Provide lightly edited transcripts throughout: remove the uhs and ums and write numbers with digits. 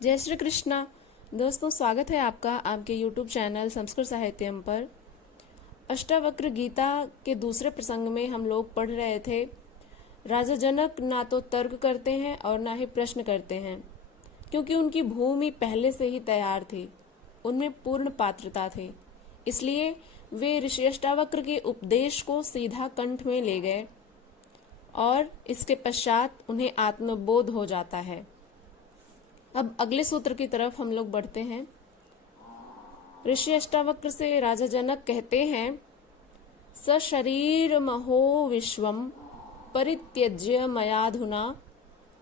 जय श्री कृष्णा। दोस्तों, स्वागत है आपका आपके YouTube चैनल संस्कृत साहित्यम पर। अष्टावक्र गीता के दूसरे प्रसंग में हम लोग पढ़ रहे थे। राजा जनक ना तो तर्क करते हैं और ना ही प्रश्न करते हैं, क्योंकि उनकी भूमि पहले से ही तैयार थी, उनमें पूर्ण पात्रता थी। इसलिए वे ऋषि अष्टावक्र के उपदेश को सीधा कंठ में ले गए और इसके पश्चात उन्हें आत्मबोध हो जाता है। अब अगले सूत्र की तरफ हम लोग बढ़ते हैं। ऋषि अष्टावक्र से राजा जनक कहते हैं, स शरीर महो विश्वम परित्यज्य मयाधुना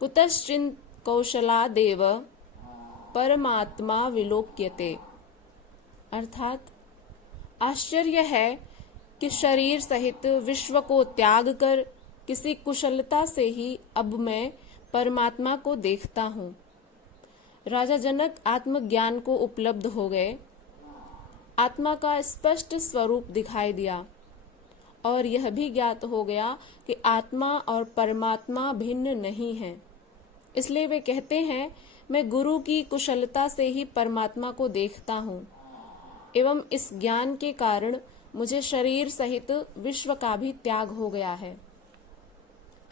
कुतश्चिन् कौशलादेव परमात्मा विलोक्यते। अर्थात आश्चर्य है कि शरीर सहित विश्व को त्याग कर किसी कुशलता से ही अब मैं परमात्मा को देखता हूँ। राजा जनक आत्मज्ञान को उपलब्ध हो गए। आत्मा का स्पष्ट स्वरूप दिखाई दिया और यह भी ज्ञात हो गया कि आत्मा और परमात्मा भिन्न नहीं है। इसलिए वे कहते हैं, मैं गुरु की कुशलता से ही परमात्मा को देखता हूँ एवं इस ज्ञान के कारण मुझे शरीर सहित विश्व का भी त्याग हो गया है।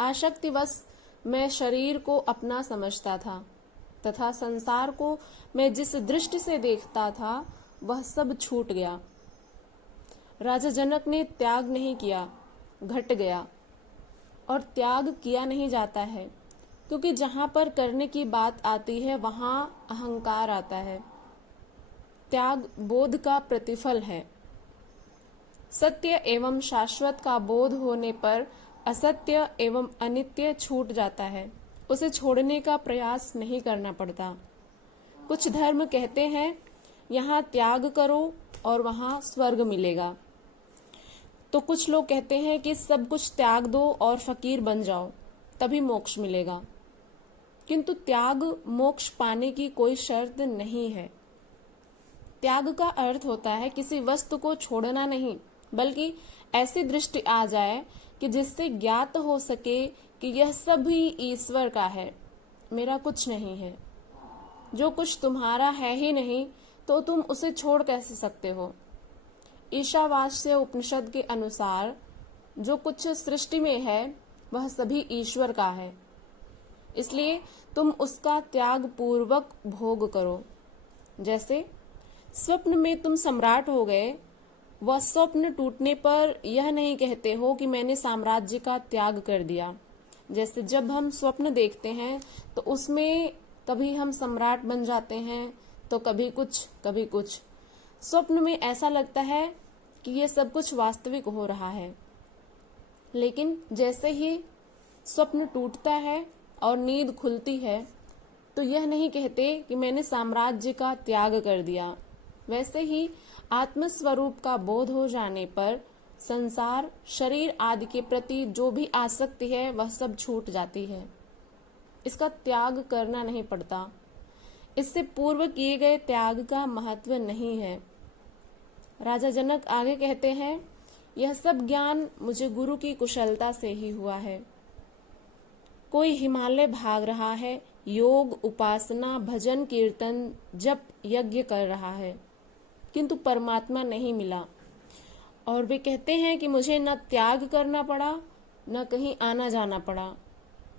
आसक्तिवश मैं शरीर को अपना समझता था तथा संसार को मैं जिस दृष्टि से देखता था वह सब छूट गया। राजा जनक ने त्याग नहीं किया, घट गया। और त्याग किया नहीं जाता है, क्योंकि जहां पर करने की बात आती है वहां अहंकार आता है। त्याग बोध का प्रतिफल है। सत्य एवं शाश्वत का बोध होने पर असत्य एवं अनित्य छूट जाता है, उसे छोड़ने का प्रयास नहीं करना पड़ता। कुछ धर्म कहते हैं, यहाँ त्याग करो और वहाँ स्वर्ग मिलेगा। तो कुछ लोग कहते हैं कि सब कुछ त्याग दो और फकीर बन जाओ, तभी मोक्ष मिलेगा। किंतु त्याग मोक्ष पाने की कोई शर्त नहीं है। त्याग का अर्थ होता है किसी वस्तु को छोड़ना नहीं, बल्कि ऐसी दृष्टि आ जाए कि जिससे ज्ञात हो सके कि यह सभी ईश्वर का है, मेरा कुछ नहीं है। जो कुछ तुम्हारा है ही नहीं तो तुम उसे छोड़ कैसे सकते हो। ईशावास्य उपनिषद के अनुसार जो कुछ सृष्टि में है वह सभी ईश्वर का है, इसलिए तुम उसका त्याग पूर्वक भोग करो। जैसे स्वप्न में तुम सम्राट हो गए, वह स्वप्न टूटने पर यह नहीं कहते हो कि मैंने साम्राज्य का त्याग कर दिया। जैसे जब हम स्वप्न देखते हैं तो उसमें कभी हम सम्राट बन जाते हैं तो कभी कुछ कभी कुछ। स्वप्न में ऐसा लगता है कि ये सब कुछ वास्तविक हो रहा है, लेकिन जैसे ही स्वप्न टूटता है और नींद खुलती है तो यह नहीं कहते कि मैंने साम्राज्य का त्याग कर दिया। वैसे ही आत्मस्वरूप का बोध हो जाने पर संसार, शरीर आदि के प्रति जो भी आसक्ति है वह सब छूट जाती है। इसका त्याग करना नहीं पड़ता। इससे पूर्व किए गए त्याग का महत्व नहीं है। राजा जनक आगे कहते हैं, यह सब ज्ञान मुझे गुरु की कुशलता से ही हुआ है। कोई हिमालय भाग रहा है, योग, उपासना, भजन, कीर्तन, जप, यज्ञ कर रहा है, किंतु परमात्मा नहीं मिला। और वे कहते हैं कि मुझे न त्याग करना पड़ा, न कहीं आना जाना पड़ा,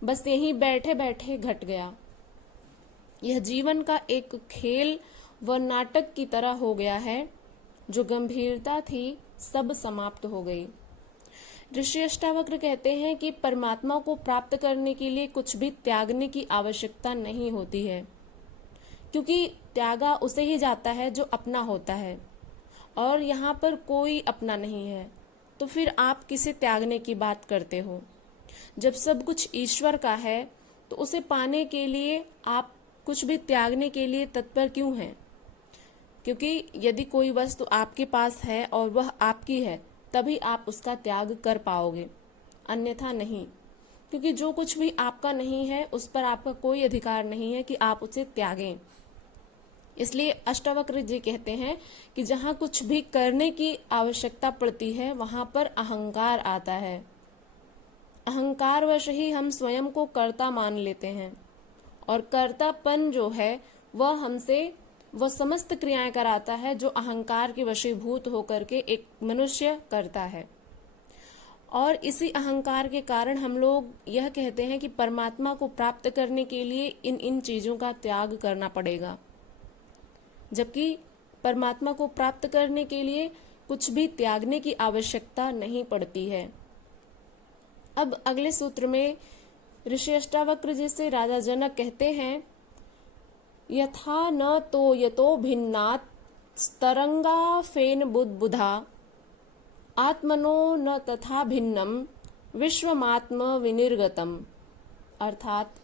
बस यहीं बैठे बैठे घट गया। यह जीवन का एक खेल व नाटक की तरह हो गया है। जो गंभीरता थी सब समाप्त हो गई। ऋषि अष्टावक्र कहते हैं कि परमात्मा को प्राप्त करने के लिए कुछ भी त्यागने की आवश्यकता नहीं होती है, क्योंकि त्यागा उसे ही जाता है जो अपना होता है, और यहाँ पर कोई अपना नहीं है। तो फिर आप किसे त्यागने की बात करते हो। जब सब कुछ ईश्वर का है तो उसे पाने के लिए आप कुछ भी त्यागने के लिए तत्पर क्यों हैं। क्योंकि यदि कोई वस्तु आपके पास है और वह आपकी है, तभी आप उसका त्याग कर पाओगे, अन्यथा नहीं। क्योंकि जो कुछ भी आपका नहीं है उस पर आपका कोई अधिकार नहीं है कि आप उसे त्यागें। इसलिए अष्टावक्र जी कहते हैं कि जहाँ कुछ भी करने की आवश्यकता पड़ती है वहां पर अहंकार आता है। अहंकारवश ही हम स्वयं को कर्ता मान लेते हैं और कर्तापन जो है वह हमसे वह समस्त क्रियाएं कराता है जो अहंकार के वशीभूत होकर के एक मनुष्य करता है। और इसी अहंकार के कारण हम लोग यह कहते हैं कि परमात्मा को प्राप्त करने के लिए इन इन चीजों का त्याग करना पड़ेगा, जबकि परमात्मा को प्राप्त करने के लिए कुछ भी त्यागने की आवश्यकता नहीं पड़ती है। अब अगले सूत्र में ऋषि अष्टावक्र जी से राजा जनक कहते हैं, यथा न तो यतो भिन्नात् तरंगा फेन बुद्बुधा आत्मनो न तथा भिन्नम विश्वमात्म विनिर्गतम। अर्थात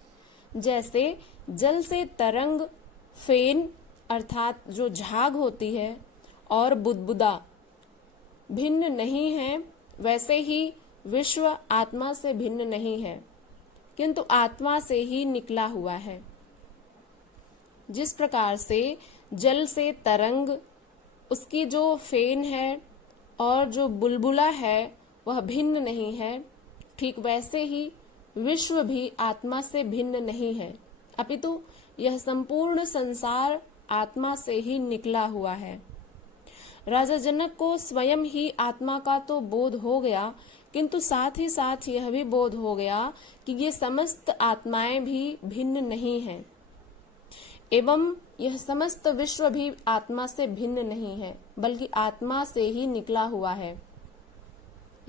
जैसे जल से तरंग, फेन अर्थात जो झाग होती है, और बुदबुदा भिन्न नहीं है, वैसे ही विश्व आत्मा से भिन्न नहीं है, किंतु आत्मा से ही निकला हुआ है। जिस प्रकार से जल से तरंग, उसकी जो फेन है और जो बुलबुला है वह भिन्न नहीं है, ठीक वैसे ही विश्व भी आत्मा से भिन्न नहीं है, अपितु यह संपूर्ण संसार आत्मा से ही निकला हुआ है। राजा जनक को स्वयं ही आत्मा का तो बोध हो गया, किंतु साथ ही साथ यह भी बोध हो गया कि ये समस्त आत्माएं भी भिन्न नहीं हैं, एवं यह समस्त विश्व भी आत्मा से भिन्न नहीं है, बल्कि आत्मा से ही निकला हुआ है।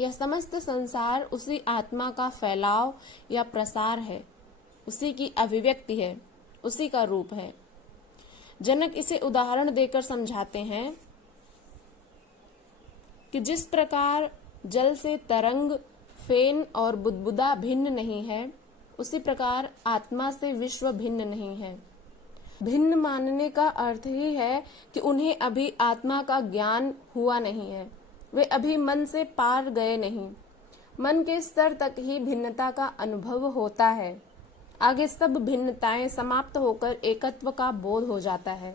यह समस्त संसार उसी आत्मा का फैलाव या प्रसार है, उसी की अभिव्यक्ति है, उसी का रूप है। जनक इसे उदाहरण देकर समझाते हैं कि जिस प्रकार जल से तरंग, फेन और बुदबुदा भिन्न नहीं है, उसी प्रकार आत्मा से विश्व भिन्न नहीं है। भिन्न मानने का अर्थ ही है कि उन्हें अभी आत्मा का ज्ञान हुआ नहीं है, वे अभी मन से पार गए नहीं। मन के स्तर तक ही भिन्नता का अनुभव होता है, आगे सब भिन्नताएं समाप्त होकर एकत्व का बोध हो जाता है।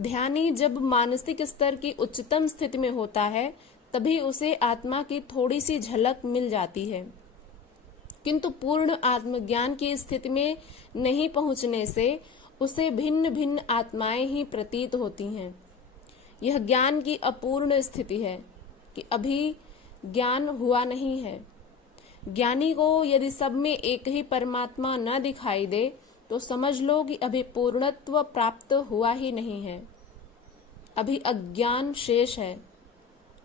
ध्यानी जब मानसिक स्तर की उच्चतम स्थिति में होता है, तभी उसे आत्मा की थोड़ी सी झलक मिल जाती है, किंतु पूर्ण आत्मज्ञान की स्थिति में नहीं पहुंचने से उसे भिन्न भिन्न आत्माएं ही प्रतीत होती हैं। यह ज्ञान की अपूर्ण स्थिति है कि अभी ज्ञान हुआ नहीं है। ज्ञानी को यदि सब में एक ही परमात्मा न दिखाई दे, तो समझ लो कि अभी पूर्णत्व प्राप्त हुआ ही नहीं है, अभी अज्ञान शेष है।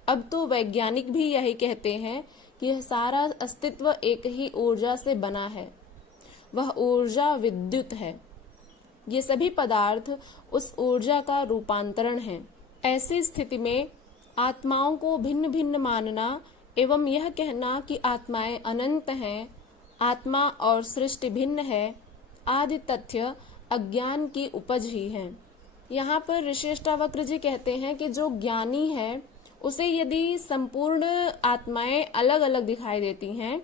अब तो वैज्ञानिक भी यही कहते हैं कि यह सारा अस्तित्व एक ही ऊर्जा से बना है, वह ऊर्जा विद्युत है। ये सभी पदार्थ उस ऊर्जा का रूपांतरण है। ऐसी स्थिति में आत्माओं को भिन्न भिन्न मानना एवं यह कहना कि आत्माएं अनंत हैं, आत्मा और सृष्टि भिन्न है, आदि तथ्य अज्ञान की उपज ही है। यहाँ पर ऋषि अष्टावक्र जी कहते हैं कि जो ज्ञानी है उसे यदि संपूर्ण आत्माएं अलग अलग दिखाई देती हैं,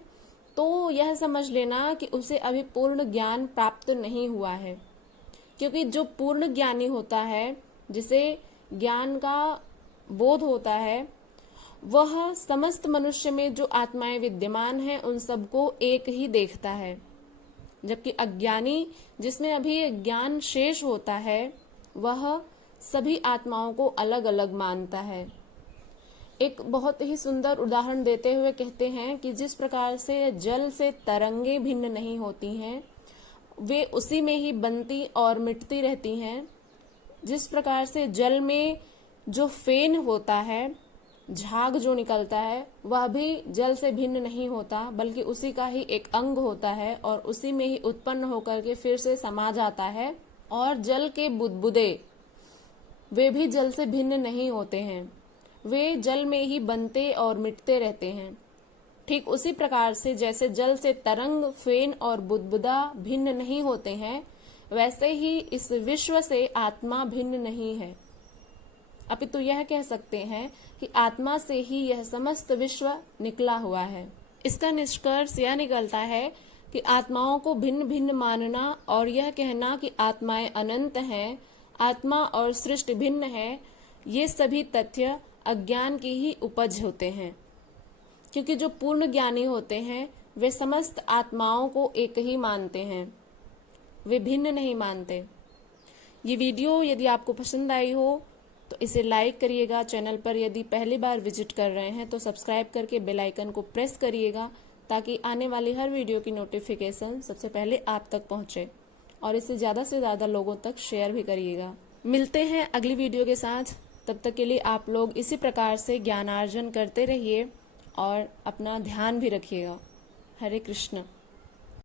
तो यह समझ लेना कि उसे अभी पूर्ण ज्ञान प्राप्त नहीं हुआ है। क्योंकि जो पूर्ण ज्ञानी होता है, जिसे ज्ञान का बोध होता है, वह समस्त मनुष्य में जो आत्माएं विद्यमान हैं उन सबको एक ही देखता है, जबकि अज्ञानी जिसमें अभी ज्ञान शेष होता है, वह सभी आत्माओं को अलग अलग मानता है। एक बहुत ही सुंदर उदाहरण देते हुए कहते हैं कि जिस प्रकार से जल से तरंगे भिन्न नहीं होती हैं, वे उसी में ही बनती और मिटती रहती हैं। जिस प्रकार से जल में जो फेन होता है, झाग जो निकलता है, वह भी जल से भिन्न नहीं होता, बल्कि उसी का ही एक अंग होता है और उसी में ही उत्पन्न होकर के फिर से समा जाता है। और जल के बुदबुदे वे भी जल से भिन्न नहीं होते हैं, वे जल में ही बनते और मिटते रहते हैं। ठीक उसी प्रकार से जैसे जल से तरंग, फेन और बुदबुदा भिन्न नहीं होते हैं, वैसे ही इस विश्व से आत्मा भिन्न नहीं है, अपितु यह कह सकते हैं कि आत्मा से ही यह समस्त विश्व निकला हुआ है। इसका निष्कर्ष यह निकलता है कि आत्माओं को भिन्न भिन्न मानना और यह कहना कि आत्माएं अनंत हैं, आत्मा और सृष्टि भिन्न है, ये सभी तथ्य अज्ञान की ही उपज होते हैं। क्योंकि जो पूर्ण ज्ञानी होते हैं वे समस्त आत्माओं को एक ही मानते हैं, वे भिन्न नहीं मानते। ये वीडियो यदि आपको पसंद आई हो तो इसे लाइक करिएगा। चैनल पर यदि पहली बार विजिट कर रहे हैं तो सब्सक्राइब करके बेल आइकन को प्रेस करिएगा ताकि आने वाली हर वीडियो की नोटिफिकेशन सबसे पहले आप तक पहुंचे, और इसे ज़्यादा से ज़्यादा लोगों तक शेयर भी करिएगा। मिलते हैं अगली वीडियो के साथ। तब तक के लिए आप लोग इसी प्रकार से ज्ञानार्जन करते रहिए और अपना ध्यान भी रखिएगा। हरे कृष्ण।